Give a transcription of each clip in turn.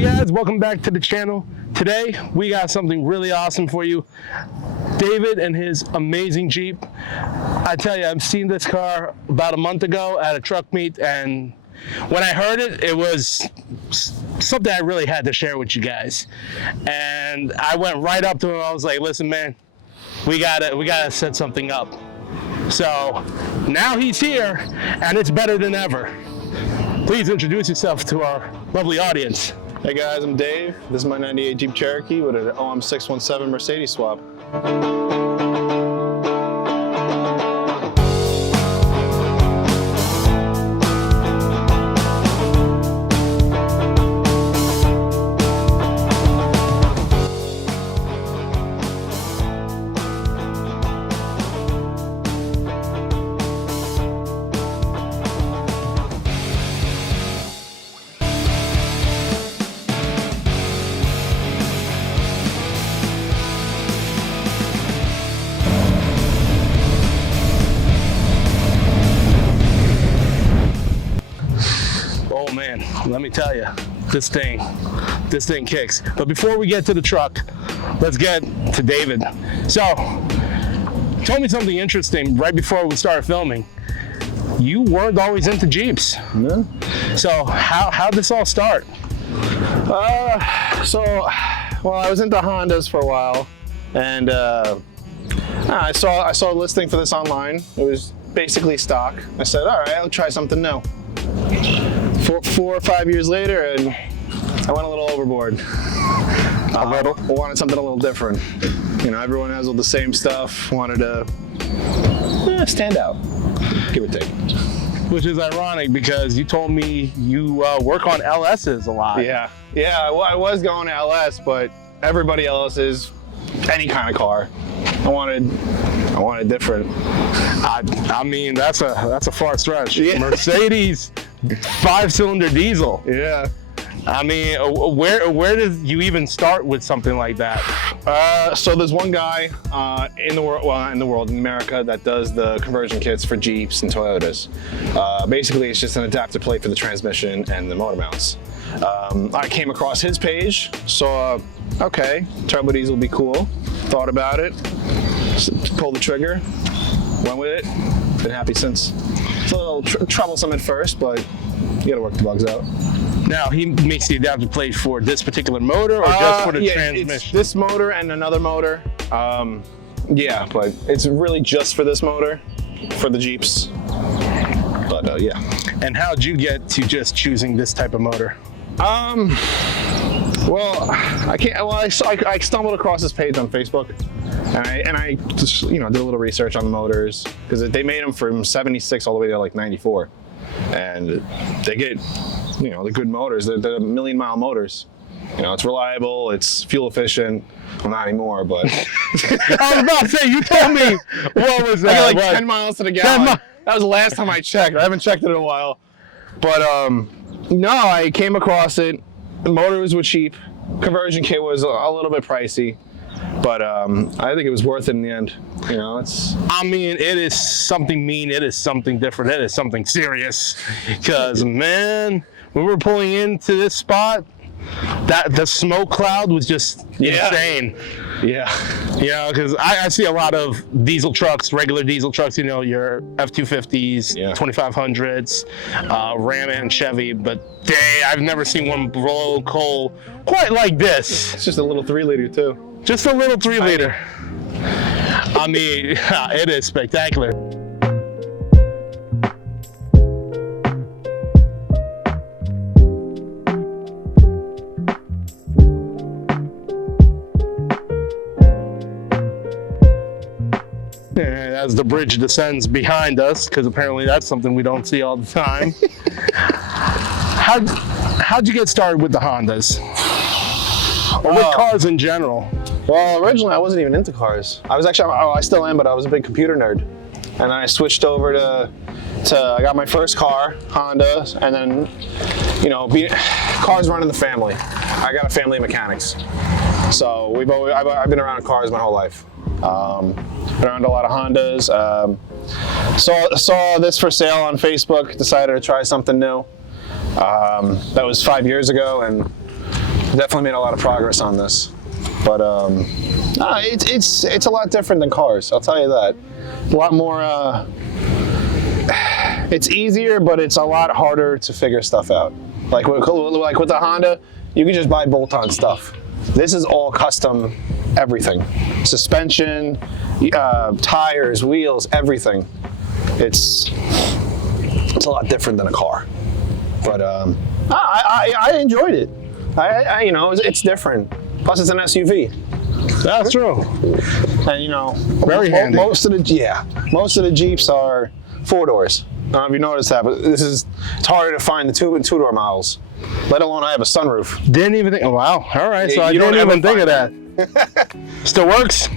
Hey guys, welcome back to the channel. Today we got something really awesome for you. David and his amazing Jeep. I tell you, I've seen this car about a month ago at a truck meet, and when I heard it, it was something I really had to share with you guys. And I went right up to him. I was like, listen man, we gotta set something up. So now he's here and it's better than ever. Please introduce yourself to our lovely audience. Hey guys, I'm Dave. This is my 98 Jeep Cherokee with an OM617 Mercedes swap. Let me tell you, this thing kicks. But before we get to the truck, let's get to David. So, told me something interesting right before we started filming. You weren't always into Jeeps. No. So how'd this all start? Well, I was into Hondas for a while, and I saw a listing for this online. It was basically stock. I said, all right, I'll try something new. 4 or 5 years later, and I went a little overboard. I wanted something a little different. You know, everyone has all the same stuff. Wanted to stand out, give or take. Which is ironic because you told me you work on LSs a lot. Yeah, I was going to LS, but everybody else is any kind of car. I wanted different. I mean, that's a far stretch. Yeah. Mercedes 5-cylinder diesel. Yeah. I mean, where did you even start with something like that? So there's one guy in America that does the conversion kits for Jeeps and Toyotas. Basically, it's just an adapter plate for the transmission and the motor mounts. I came across his page, saw, okay, turbo diesel would be cool. Thought about it, pulled the trigger, went with it. Been happy since. It's a little troublesome at first, but you gotta work the bugs out. Now, he makes the adapter plate for this particular motor or just for the transmission? It's this motor and another motor. Yeah, but it's really just for this motor, for the Jeeps. But yeah. And how'd you get to just choosing this type of motor? Well, I stumbled across this page on Facebook, and I just did a little research on the motors because they made them from '76 all the way to like '94, and they get the good motors. They're 1,000,000-mile motors. It's reliable, it's fuel efficient. Well, not anymore, but I was about to say, you told me what was that? I got like 10 miles to the gallon. That was the last time I checked. I haven't checked it in a while, but no, I came across it. The motors were cheap. Conversion kit was a little bit pricey, but I think it was worth it in the end. I mean, it is something mean. It is something different. It is something serious. Because man, when we were pulling into this spot, the smoke cloud was just insane. Yeah. Because I see a lot of diesel trucks, regular diesel trucks, your F-250s, 2500s, Ram and Chevy, but I've never seen one blow coal quite like this. It's just a little 3-liter too. Just a little 3-liter. I mean, it is spectacular. As the bridge descends behind us, because apparently that's something we don't see all the time. How'd you get started with the Hondas? Or with cars in general? Well, originally I wasn't even into cars. I was actually, I still am, but I was a big computer nerd. And then I switched over to I got my first car, Honda, and then, cars run in the family. I got a family of mechanics. So I've been around cars my whole life. Been around a lot of Hondas. Saw this for sale on Facebook, decided to try something new. That was 5 years ago, and Definitely made a lot of progress on this, but it's a lot different than cars. I'll tell you that. A lot more. It's easier, but it's a lot harder to figure stuff out. Like with the Honda, you can just buy bolt-on stuff. This is all custom, everything. Suspension, tires, wheels, everything. It's a lot different than a car, but I enjoyed it. It's different. Plus, it's an SUV. That's true. And very handy. Most of the Jeeps are 4 doors. I don't know if you noticed that, but it's harder to find the two-door models. Let alone I have a sunroof. Didn't even think. Oh, wow. All right. So I You didn't don't even ever think of find that. Still works.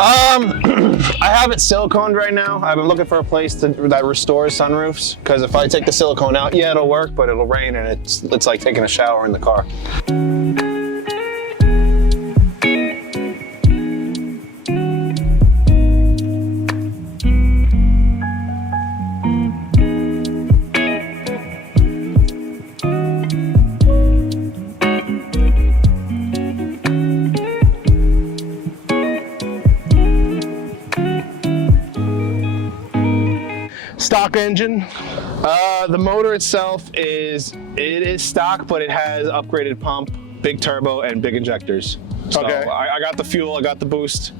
I have it siliconed right now. I've been looking for a place that restores sunroofs, because if I take the silicone out, yeah, it'll work, but it'll rain and it's like taking a shower in the car. Stock engine. The motor itself is stock, but it has upgraded pump, big turbo, and big injectors. So Okay. I got the fuel, I got the boost.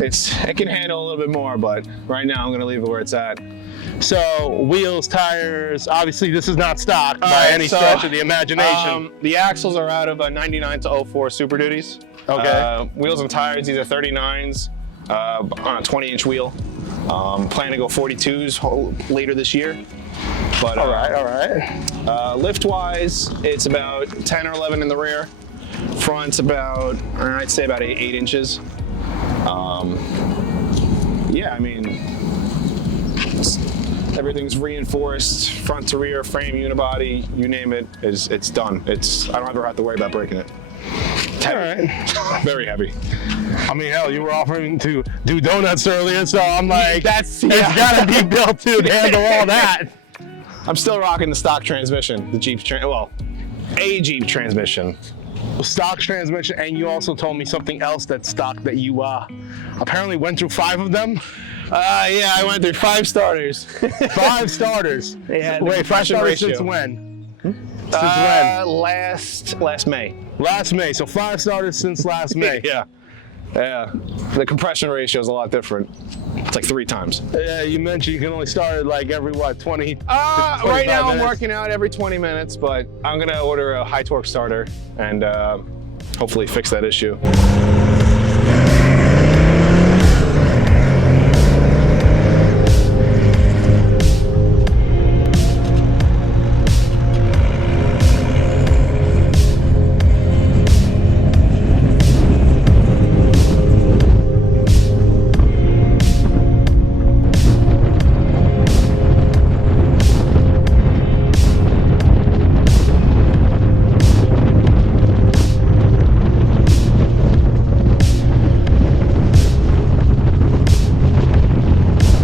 It can handle a little bit more, but right now I'm gonna leave it where it's at. So wheels, tires. Obviously, this is not stock by right, any so, stretch of the imagination. The axles are out of a 99 to 04 Super Duties. Okay. Wheels and tires, these are 39s on a 20-inch wheel. Plan to go 42s later this year. But all right. Lift-wise, it's about 10 or 11 in the rear. Front's about, I'd say about 8 inches. Yeah, I mean, everything's reinforced, front to rear, frame, unibody, you name it, it's done. I don't ever have to worry about breaking it. All right. Very heavy. I mean, hell, you were offering to do donuts earlier, so I'm like, That's- it's yeah. gotta be built to handle all that. I'm still rocking the stock transmission, the Jeep, a Jeep transmission. Stock transmission, and you also told me something else that's stock that you apparently went through 5 of them. Yeah, I went through 5 starters. 5 starters. Yeah, the Wait, 5 compression starters ratio. since when? Since when? Last May. Last May. So 5 starters since last May. Yeah. The compression ratio is a lot different. It's like 3 times. You mentioned you can only start at like every 20? Right now I'm minutes? working out every 20 minutes, but I'm gonna order a high torque starter and hopefully fix that issue.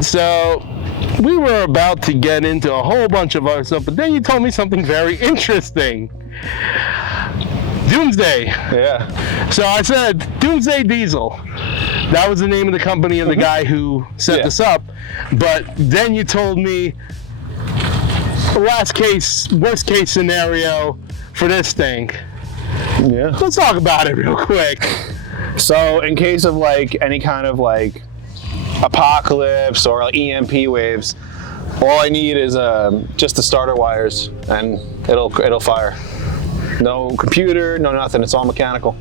So we were about to get into a whole bunch of other stuff, but then you told me something very interesting. Doomsday. Yeah. So I said, Doomsday Diesel. That was the name of the company of the guy who set this up. But then you told me worst case scenario for this thing. Yeah. Let's talk about it real quick. So in case of like any kind of like apocalypse or EMP waves, all I need is just the starter wires and it'll fire. No computer, no nothing. It's all mechanical.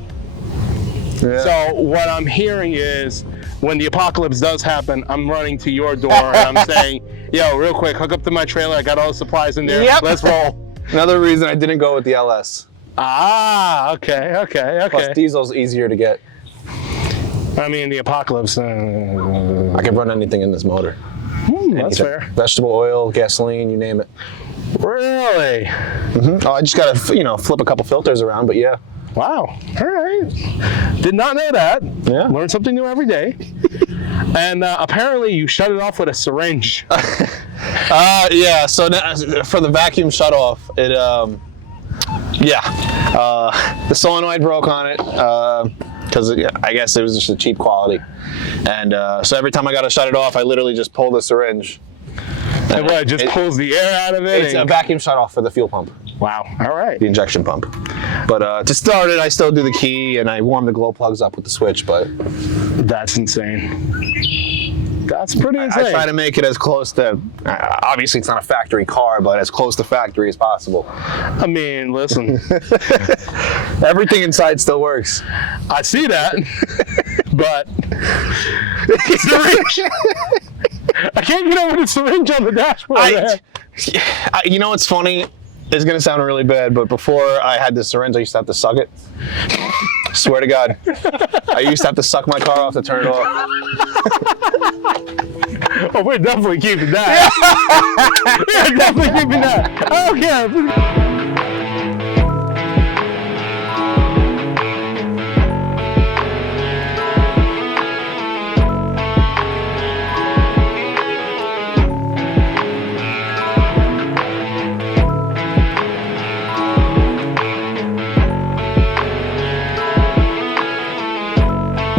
Yeah. So what I'm hearing is when the apocalypse does happen, I'm running to your door and I'm saying, yo, real quick, hook up to my trailer. I got all the supplies in there. Yep. Let's roll. Another reason I didn't go with the LS. Ah, okay. Plus diesel's easier to get. I mean, the apocalypse. I can run anything in this motor. That's fair. Vegetable oil, gasoline, you name it. Really? Mm-hmm. Oh, I just gotta, flip a couple filters around, but yeah. Wow. All right. Did not know that. Yeah. Learn something new every day. And apparently you shut it off with a syringe. Yeah. So for the vacuum shut off, Yeah, the solenoid broke on it because I guess it was just a cheap quality, and so every time I got to shut it off, I literally just pull the syringe. And what, it just pulls the air out of it? It's a vacuum shut off for the fuel pump. Wow, all right. The injection pump. But to start it, I still do the key, and I warm the glow plugs up with the switch, but... That's insane. That's pretty insane. I try to make it as close to... obviously, it's not a factory car, but as close to factory as possible. I mean, listen. Everything inside still works. I see that, but... syringe. I can't get over the syringe on the dashboard. You know what's funny? It's gonna sound really bad, but before I had this syringe, I used to have to suck it. Swear to God, I used to have to suck my car off to turn it off. Oh, we're definitely keeping that. We're definitely keeping that. I don't care.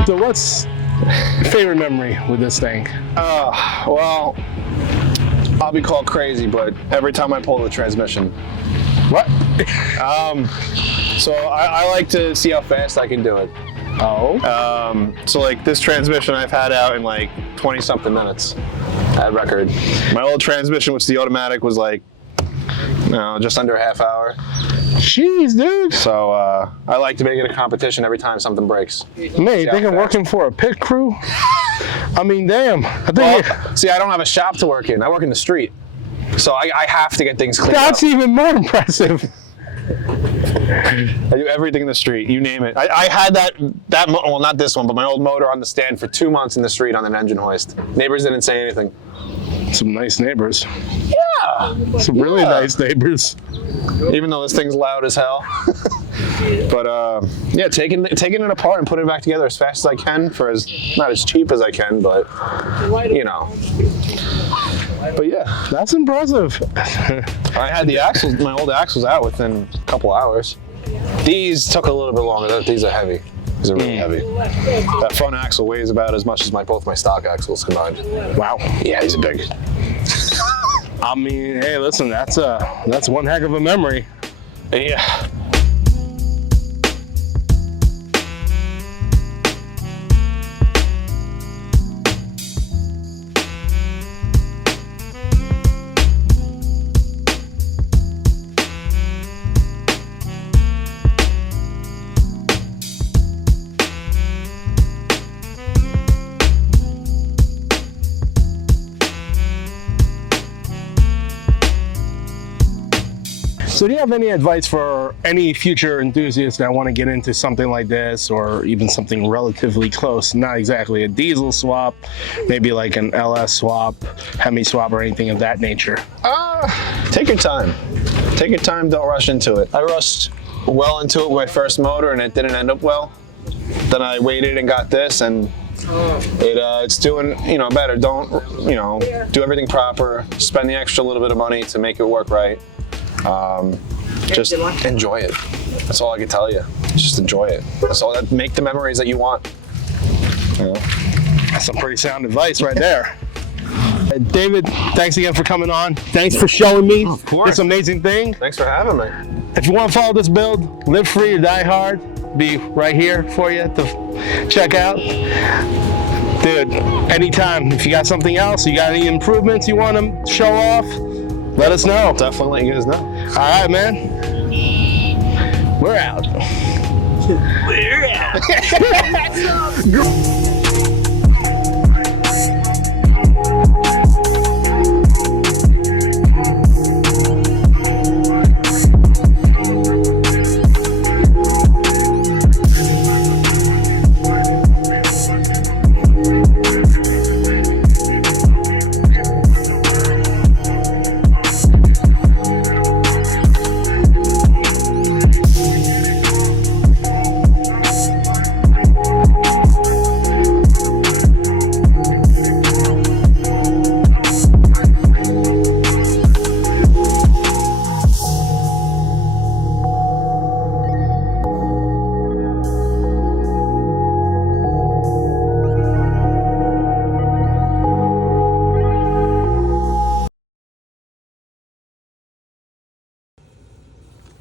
So what's your favorite memory with this thing? Well, I'll be called crazy, but every time I pull the transmission. What? So I like to see how fast I can do it. Oh. So like this transmission I've had out in like 20 something minutes at record. My old transmission, which is the automatic, was like, just under a half hour. Jeez, dude. So I like to make it a competition every time something breaks. Man, you think I'm working for a pit crew? I mean, damn. See, I don't have a shop to work in. I work in the street. So I have to get things cleaned up. That's even more impressive. I do everything in the street. You name it. I had well, not this one, but my old motor on the stand for 2 months in the street on an engine hoist. Neighbors didn't say anything. Some nice neighbors. Yeah. Some really nice neighbors. Even though this thing's loud as hell. But yeah, taking it apart and putting it back together as fast as I can for not as cheap as I can, but you know. But yeah, that's impressive. I had my old axles out within a couple hours. These took a little bit longer. These are heavy. These are really heavy. That front axle weighs about as much as both my stock axles combined. Wow. Yeah, these are big. I mean, hey, listen, that's one heck of a memory. Yeah. So do you have any advice for any future enthusiasts that want to get into something like this, or even something relatively close, not exactly a diesel swap, maybe like an LS swap, Hemi swap, or anything of that nature? Take your time. Take your time, don't rush into it. I rushed well into it with my first motor and it didn't end up well. Then I waited and got this, and it's doing better. Don't do everything proper, spend the extra little bit of money to make it work right. Just enjoy it. That's all I can tell you. Just enjoy it. That's all. Make the memories that you want. That's some pretty sound advice right there. David, thanks again for coming on. Thanks for showing me this amazing thing. Thanks for having me. If you want to follow this build, Live Free or Die Hard, be right here for you to check out. Dude, anytime. If you got something else, you got any improvements you want to show off, let us know. Definitely let you guys know. All right, man. We're out. We're out.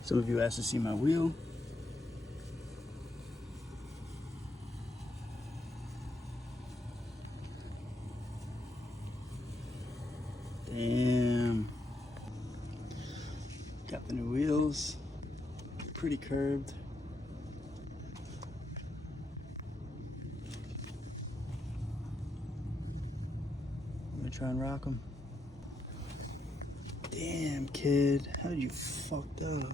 Some of you asked to see my wheel. Damn. Got the new wheels. Pretty curved. I'm gonna try and rock them. Damn, kid. How did you fucked up?